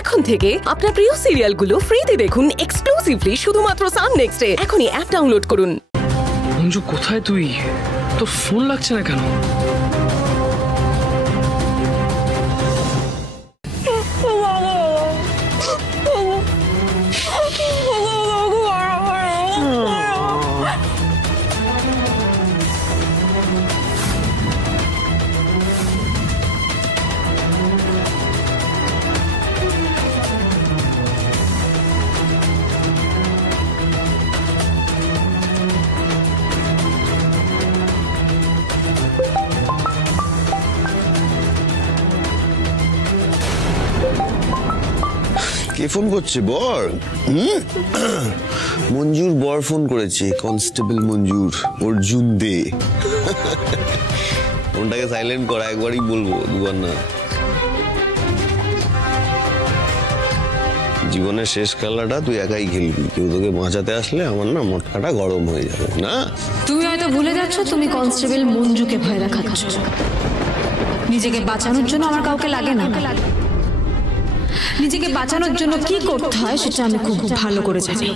এখন থেকে আপনার প্রিয় সিরিয়ালগুলো ফ্রিতে দেখুন এক্সক্লুসিভলি শুধুমাত্র সান নেক্সটে। এখনই অ্যাপ ডাউনলোড করুন। মঞ্জু কোথায় তুই? তোর ফোন লাগছে না কেন? কে ফোন করছে? বর? মঞ্জুর বর ফোন করেছে, কনস্টেবল মঞ্জুর, অর্জুন দে। ফোনটাকে সাইলেন্ট করা, একবারই বলবো, দুবার না। জীবনের শেষ খেলাটা তুই একাই খেলবি, কেউ তোকে বাঁচাতে আসলে আমার না মটকাটা গরম হয়ে যাবে না। তুমি হয়তো ভুলে যাচ্ছ তুমি কনস্টেবল মঞ্জুকে ভয় দেখাচ্ছ। নিজেকে বাঁচানোর জন্য আমার কাউকে লাগে না। নিজেকে বাঁচানোর জন্য কি করতে হয় সেটা আমি খুব ভালো করে জানি।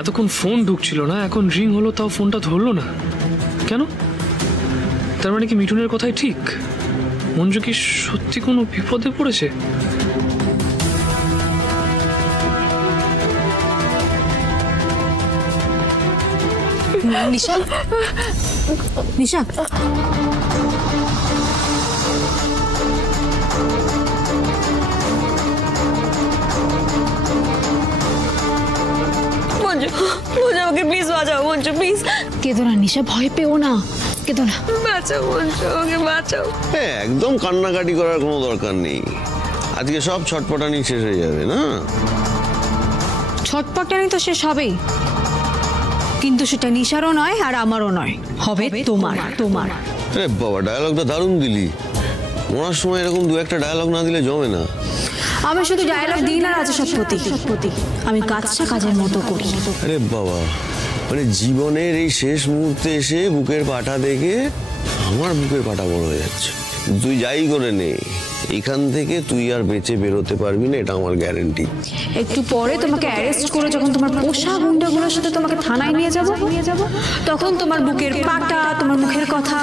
এতক্ষণ ফোন ঢুকছিল না, এখন রিং হলো তাও ফোনটা ধরলো না কেন? তার মানে কি মিঠুনের কথাই ঠিক? মঞ্জু কি সত্যি কোনো বিপদে পড়েছে? নিশা, নিশা, মঞ্জু, মঞ্জু আমাকে প্লিজ বাঁচাও। মঞ্জু প্লিজ। কেঁদো না নিশা, ভয় পেও না, কেঁদো না। বাঁচাও মঞ্জু, আমাকে বাঁচাও। হ্যাঁ, একদম কান্নাকাটি করার কোনো দরকার নেই। আজকে সব ছটপটানি শেষ হয়ে যাবে না? ছটপটানি তো শেষ হবেই, কিন্তু সেটা নিশারও নয় আর আমারও নয়, হবে তোমার। তোমার আরে বাবা, ডায়ালগটা দারুণ দিলি। ওনার সময় এরকম দু একটা ডায়ালগ না দিলে জমে না। আমি শুধু ডায়ালগ দিই না রাজা সত্যি, আমি কাজটা কাজের মতো করি। আরে বাবা, মানে জীবনের এই শেষ মুহূর্তে এসে বুকের পাটা দেখে আমার বুকের পাটা বড় হয়ে যাচ্ছে। তুই যাই করে নে, এখান থেকে তুই আর বেঁচে বেরোতে পারবি না, এটা আমার গ্যারেন্টি। একটু পরে তোমাকে অ্যারেস্ট করে যখন তোমার পোষা গুন্ডাগুলোর সাথে তোমাকে থানায় নিয়ে যাব, তখন তোমার বুকের পাটা, তোমার মুখের কথা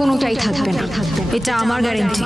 কোনোটাই থাকবে না, এটা আমার গ্যারেন্টি।